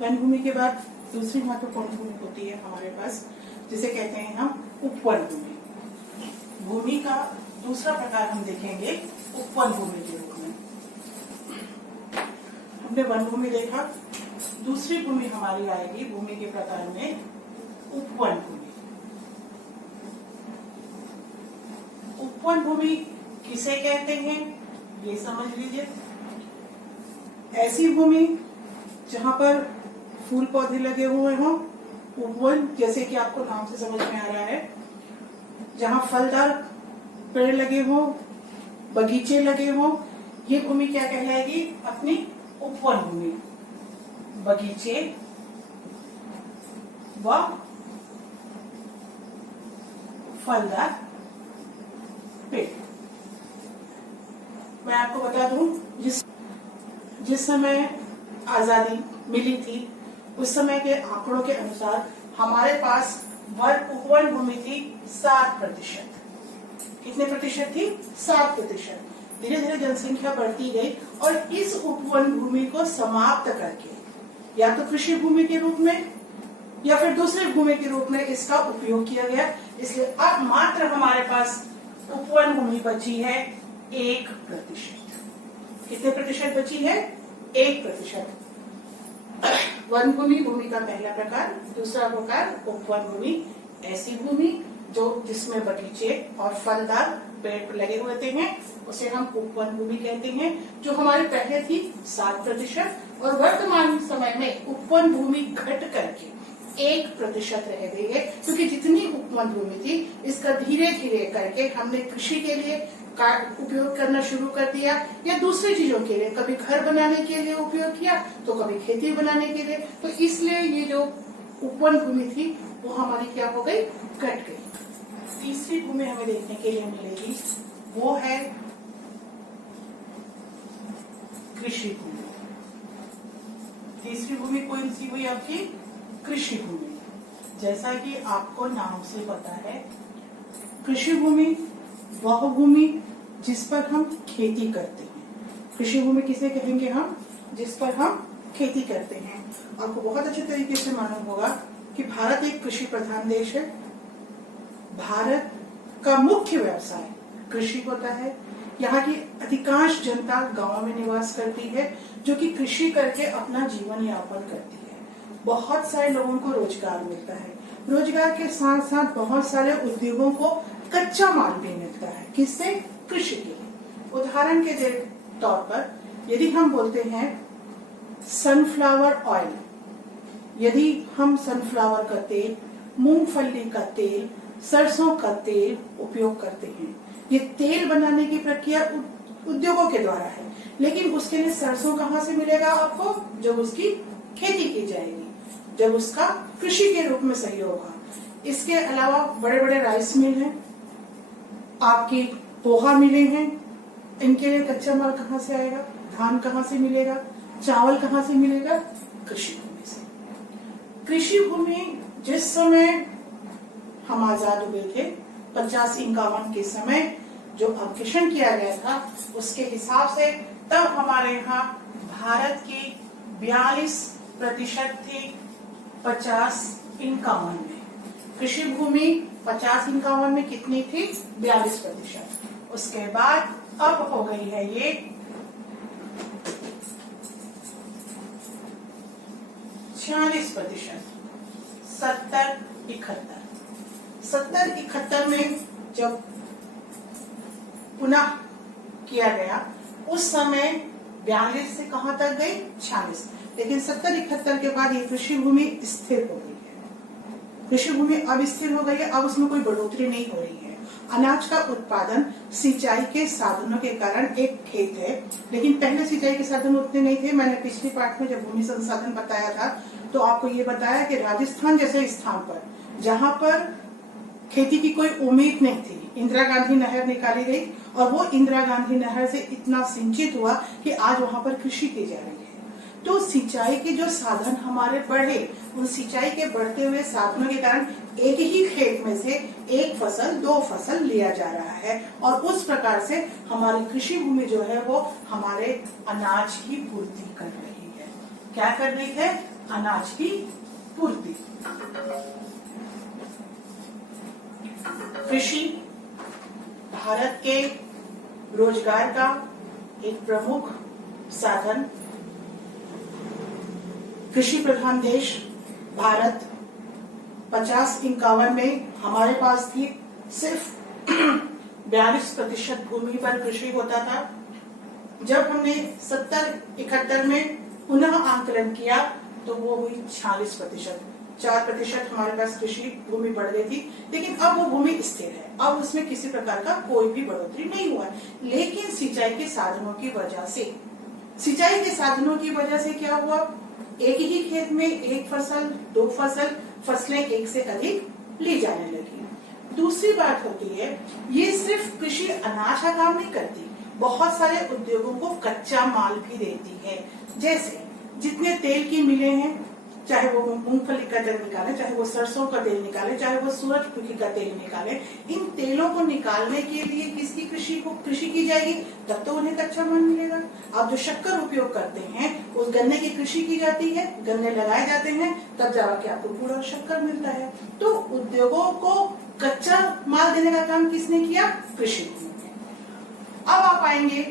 One भूमि के बाद दूसरी महत्वपूर्ण भूमि होती है हमारे पास, जिसे कहते हैं हम उपवन भूमि। भूमि का दूसरा प्रकार हम देखेंगे उपवन भूमि के रूप में। हमने वन भूमि देखा, दूसरी भूमि हमारी आएगी भूमि के प्रकार में उपवन भूमि। उपवन भूमि किसे कहते हैं ये समझ लीजिए। ऐसी भूमि जहां पर फूल पौधे लगे हुए हों, उपवन जैसे कि आपको नाम से समझ में आ रहा है, जहां फलदार पेड़ लगे हों, बगीचे लगे हों, ये भूमि क्या कहलाएगी? अपनी उपवन भूमि। बगीचे व फलदार पेड़। मैं आपको बता दूं, जिस समय आजादी मिली थी उस समय के आंकड़ों के अनुसार हमारे पास उपवन भूमि थी 7%। कितने प्रतिशत थी? 7%। धीरे धीरे जनसंख्या बढ़ती गई और इस उपवन भूमि को समाप्त करके या तो कृषि भूमि के रूप में या फिर दूसरे भूमि के रूप में इसका उपयोग किया गया। इसलिए अब मात्र हमारे पास उपवन भूमि बची है 1%। कितने प्रतिशत बची है? 1%। वन भूमि भूमि का पहला प्रकार। दूसरा प्रकार उपवन भूमि, ऐसी भूमि जिसमें बगीचे और फलदार पेड़ लगे होते हैं उसे हम उपवन भूमि कहते हैं, जो हमारे पहले थी 7% और वर्तमान समय में उपवन भूमि घट करके 1% रह गई है, क्योंकि जितनी उपवन भूमि थी इसका धीरे धीरे करके हमने कृषि के लिए उपयोग करना शुरू कर दिया या दूसरी चीजों के लिए, कभी घर बनाने के लिए उपयोग किया तो कभी खेती बनाने के लिए। तो इसलिए ये जो उपवन भूमि थी वो हमारी क्या हो गई? घट गई। तीसरी भूमि हमें देखने के लिए मिलेगी, वो है कृषि भूमि। तीसरी भूमि कौन सी हुई आपकी? कृषि भूमि। जैसा कि आपको नाम से पता है, कृषि भूमि वह भूमि जिस पर हम खेती करते हैं। कृषि भूमि किसे कहेंगे हम? जिस पर हम खेती करते हैं। आपको बहुत अच्छे तरीके से मालूम होगा कि भारत एक कृषि प्रधान देश है। भारत का मुख्य व्यवसाय कृषि होता है। यहाँ की अधिकांश जनता गांव में निवास करती है, जो कि कृषि करके अपना जीवन यापन करती है। बहुत सारे लोगों को रोजगार मिलता है। रोजगार के साथ साथ बहुत सारे उद्योगों को कच्चा माल भी मिलता है। किससे? कृषि के लिए। उदाहरण के तौर पर यदि हम बोलते हैं सनफ्लावर ऑयल, यदि हम सनफ्लावर का तेल, मूंगफली का तेल, सरसों का तेल उपयोग करते हैं, ये तेल बनाने की प्रक्रिया उद्योगों के द्वारा है। लेकिन उसके लिए सरसों कहाँ से मिलेगा आपको? जब उसकी खेती की जाएगी, जब उसका कृषि के रूप में सहयोग होगा। इसके अलावा बड़े बड़े राइस मिल हैं, आपकी पोहा मिले हैं, इनके लिए कच्चा माल कहाँ से आएगा? धान कहाँ से मिलेगा? चावल कहाँ से मिलेगा? कृषि भूमि से। कृषि भूमि जिस समय हम आजाद हुए थे 50-51 के समय जो अंकेक्षण किया गया था, उसके हिसाब से तब हमारे यहाँ भारत की 42% थी 50-51 में। कृषि भूमि 50-51 में कितनी थी? 42%। उसके बाद अब हो गई है ये 46%। 70-71 में जब पुनः किया गया उस समय 42 से कहां तक गई? 46। लेकिन 70-71 के बाद ये कृषि भूमि स्थिर हो गई है। कृषि भूमि अब स्थिर हो गई है, अब उसमें कोई बढ़ोतरी नहीं हो रही है। अनाज का उत्पादन सिंचाई के साधनों के कारण एक खेत है, लेकिन पहले सिंचाई के साधन उतने नहीं थे। मैंने पिछली पार्ट में जब भूमि संसाधन बताया था तो आपको ये बताया कि राजस्थान जैसे स्थान पर जहाँ पर खेती की कोई उम्मीद नहीं थी, इंदिरा गांधी नहर निकाली गई और वो इंदिरा गांधी नहर से इतना सिंचित हुआ कि आज वहाँ पर कृषि की जा रही है। तो सिंचाई के जो साधन हमारे बढ़े, उन सिंचाई के बढ़ते हुए साधनों के कारण एक ही खेत में से एक फसल 2 फसल लिया जा रहा है और उस प्रकार से हमारी कृषि भूमि जो है वो हमारे अनाज की पूर्ति कर रही है। क्या कर रही है? अनाज की पूर्ति। कृषि भारत के रोजगार का एक प्रमुख साधन। कृषि प्रधान देश भारत 50-51 में हमारे पास थी सिर्फ 42% भूमि पर कृषि होता था। जब हमने 70-71 में पुनः आंकलन किया तो वो हुई 46%। 4% हमारे पास कृषि भूमि बढ़ गई थी, लेकिन अब वो भूमि स्थिर है। अब उसमें किसी प्रकार का कोई भी बढ़ोतरी नहीं हुआ है। लेकिन सिंचाई के साधनों की वजह से क्या हुआ, एक ही खेत में एक फसल, दो फसलें एक से अधिक ली जाने लगी। दूसरी बात होती है, ये सिर्फ कृषि अनाज का काम नहीं करती, बहुत सारे उद्योगों को कच्चा माल भी देती है। जैसे जितने तेल की मिलें हैं, चाहे वो मूंगफली का तेल निकाले, चाहे वो सरसों का तेल निकाले, चाहे वो सूरजमुखी का तेल निकाले, इन तेलों को निकालने के लिए किसकी कृषि की जाएगी, तब तो उन्हें कच्चा माल मिलेगा। आप जो शक्कर उपयोग करते हैं, उस गन्ने की कृषि की जाती है, गन्ने लगाए जाते हैं, तब जाके आपको पूरा शक्कर मिलता है। तो उद्योगों को कच्चा माल देने का काम किसने किया, कृषि ने। अब आप आएंगे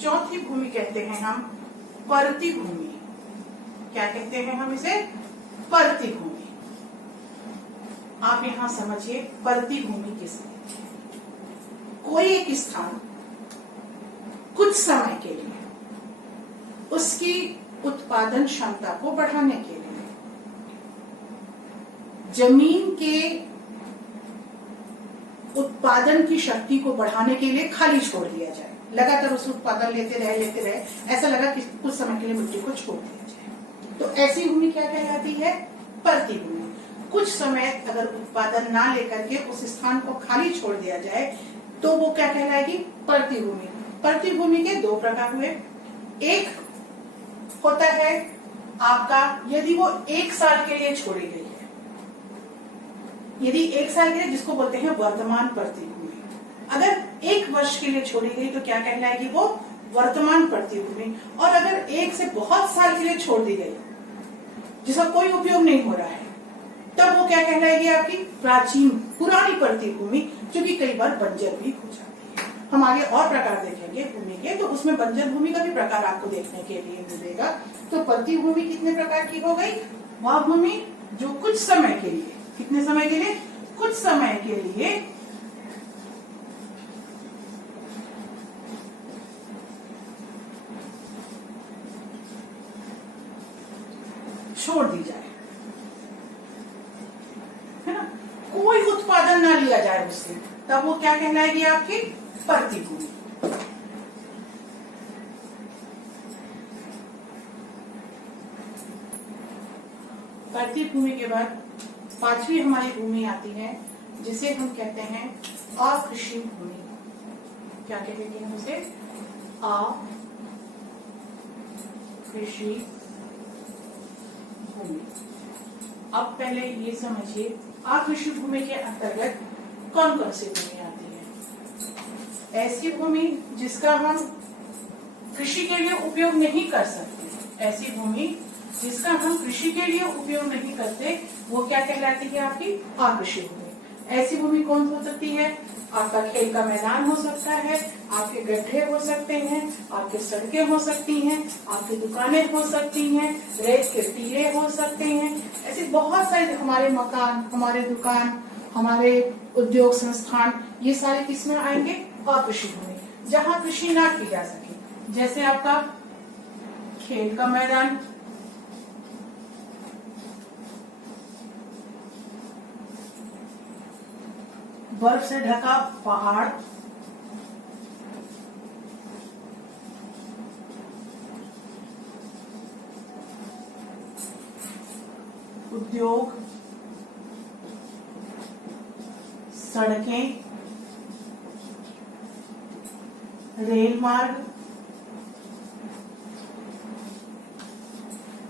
चौथी भूमि, कहते हैं हम परती भूमि। क्या कहते हैं हम इसे, परती भूमि। आप यहां समझिए, परती भूमि किसने, कोई एक स्थान कुछ समय के लिए उसकी उत्पादन क्षमता को बढ़ाने के लिए जमीन के उत्पादन की शक्ति को बढ़ाने के लिए खाली छोड़ दिया जाए। लगातार उस उत्पादन लेते रहे, ऐसा लगा कि कुछ समय के लिए मिट्टी को छोड़ दिया जाए, तो ऐसी भूमि क्या कहलाती है, परती भूमि। कुछ समय अगर उत्पादन ना लेकर के उस स्थान को खाली छोड़ दिया जाए तो वो क्या कहलाएगी, परती भूमि। परती भूमि के दो प्रकार हुए। एक होता है आपका, यदि वो 1 साल के लिए छोड़ी गई है, यदि 1 साल के लिए, जिसको बोलते हैं वर्तमान परती भूमि। अगर 1 वर्ष के लिए छोड़ी गई तो क्या कहलाएगी, वो वर्तमान परती भूमि। और अगर 1 से बहुत साल के लिए छोड़ दी गई, जिसका कोई उपयोग नहीं हो रहा है, तब वो क्या कहलाएगी, आपकी प्राचीन पुरानी परती भूमि, जो कि कई बार बंजर भी हो जाती है। हम आगे और प्रकार देखेंगे भूमि के, तो उसमें बंजर भूमि का भी प्रकार आपको देखने के लिए मिलेगा। तो परती भूमि कितने प्रकार की हो गई, वह भूमि जो कुछ समय के लिए, कितने समय के लिए, कुछ समय के लिए छोड़ दी जाए, है ना, कोई उत्पादन ना लिया जाए उससे, तब वो क्या कहलाएगी, आपकी परती भूमि। परती भूमि के बाद 5वीं हमारी भूमि आती है, जिसे हम कहते हैं अकृषि भूमि। क्या कहेंगे हम उसे, अकृषि भूमि। अब पहले ये समझिए, अकृषि भूमि के अंतर्गत कौन कौन सी भूमि आती है। ऐसी भूमि जिसका हम कृषि के लिए उपयोग नहीं कर सकते, ऐसी भूमि जिसका हम कृषि के लिए उपयोग नहीं करते, वो क्या कहलाती है, आपकी अकृषि भूमि। ऐसी भूमि कौन हो सकती है, आपका खेल का मैदान हो सकता है, आपके गड्ढे हो सकते हैं, आपके सड़कें हो सकती हैं, आपकी दुकानें हो सकती हैं, रेत के टीले हो सकते हैं। ऐसे बहुत सारे हमारे मकान, हमारे दुकान, हमारे उद्योग संस्थान, ये सारे किसमें आएंगे, अकृषि भूमि, जहाँ कृषि ना की जा सके। जैसे आपका खेल का मैदान, बर्फ से ढका पहाड़, उद्योग, सड़कें, रेल मार्ग,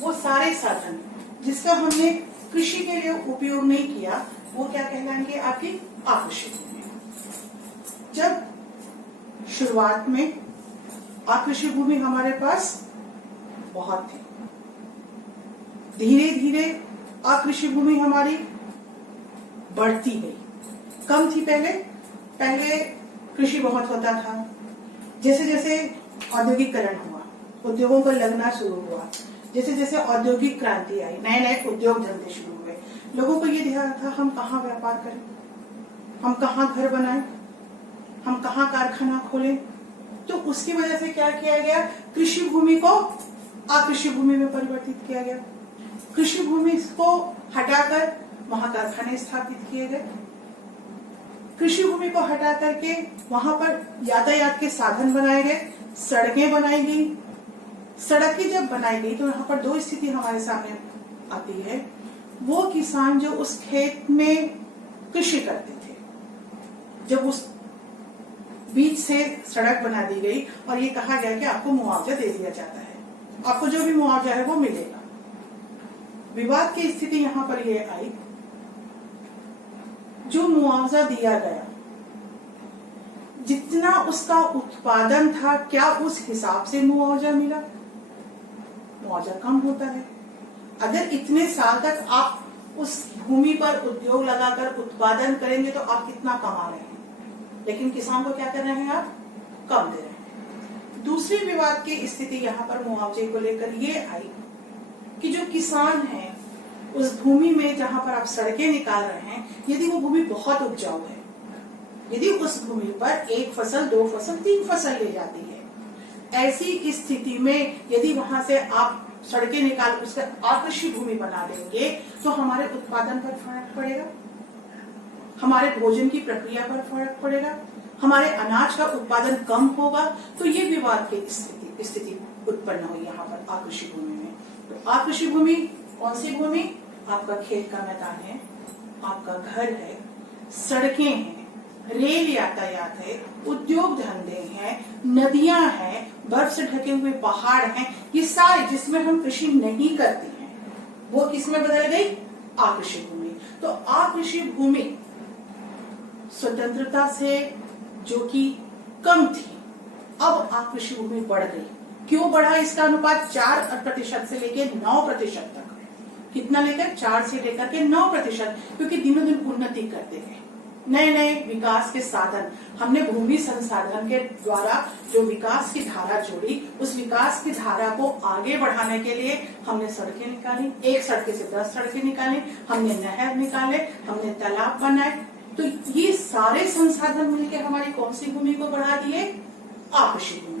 वो सारे साधन जिसका हमने कृषि के लिए उपयोग नहीं किया, वो क्या कहलाएंगे, आपकी अकृषि भूमि। जब शुरुआत में अकृषि भूमि हमारे पास बहुत थी। धीरे धीरे अकृषि भूमि हमारी बढ़ती गई। कम थी पहले कृषि बहुत होता था। जैसे जैसे औद्योगिकरण हुआ, उद्योगों को लगना शुरू हुआ, जैसे जैसे औद्योगिक क्रांति आई, नए नए उद्योग धंधे शुरू हुए, लोगों को ये ध्यान था हम कहाँ व्यापार करें, हम कहाँ घर बनाएं, हम कहाँ कारखाना खोलें। तो उसकी वजह से क्या किया गया, कृषि भूमि को अकृषि भूमि में परिवर्तित किया गया। कृषि भूमि को हटाकर वहां कारखाने स्थापित किए गए। कृषि भूमि को हटा करके वहां पर यातायात के साधन बनाए गए, सड़कें बनाई गई। सड़कें जब बनाई गई तो यहाँ पर दो स्थिति हमारे सामने आती है। वो किसान जो उस खेत में कृषि करते थे, जब उस बीच से सड़क बना दी गई और ये कहा गया कि आपको मुआवजा दे दिया जाता है, आपको जो भी मुआवजा है वो मिलेगा। विवाद की स्थिति यहाँ पर ये आई, जो मुआवजा दिया गया, जितना उसका उत्पादन था, क्या उस हिसाब से मुआवजा मिला? मुआवजा कम होता है। अगर इतने साल तक आप उस भूमि पर उद्योग लगाकर उत्पादन करेंगे तो आप कितना कमा रहे हैं, लेकिन किसान को क्या कर रहे हैं, आप कम दे रहे हैं। दूसरी विवाद की स्थिति यहाँ पर मुआवजे को लेकर ये आई कि जो किसान है उस भूमि में जहां पर आप सड़कें निकाल रहे हैं, यदि वो भूमि बहुत उपजाऊ है, यदि उस भूमि पर 1 फसल 2 फसल 3 फसल ले जाती है, ऐसी स्थिति में यदि वहां से आप सड़कें निकाल उसका अकृषि भूमि बना देंगे तो हमारे उत्पादन पर फर्क पड़ेगा, हमारे भोजन की प्रक्रिया पर फर्क पड़ेगा, हमारे अनाज का उत्पादन कम होगा। तो ये विवाद की स्थिति उत्पन्न हुई यहाँ पर अकृषि भूमि में। तो अकृषि भूमि कौन सी भूमि? आपका खेत का मैदान है, आपका घर है, सड़कें हैं, रेल यातायात है, उद्योग धंधे हैं, नदियां हैं, बर्फ से ढके हुए पहाड़ हैं, ये सारे जिसमें हम कृषि नहीं करते हैं वो किसमें बदल गई? अकृषि भूमि। तो अकृषि भूमि स्वतंत्रता से जो कि कम थी, अब अकृषि भूमि बढ़ गई। क्यों बढ़ा? इसका अनुपात 4% से लेकर 9% तक। कितना लेकर? 4 से लेकर के 9%, क्योंकि दिनों दिन उन्नति करते गए, नए नए विकास के साधन, हमने भूमि संसाधन के द्वारा जो विकास की धारा जोड़ी, उस विकास की धारा को आगे बढ़ाने के लिए हमने सड़कें निकाली, एक सड़क से 10 सड़कें निकाली, हमने नहर निकाले, हमने तालाब बनाए। तो ये सारे संसाधन मिलकर हमारी कौन सी भूमि को बढ़ा दिए? अकृषि भूमि।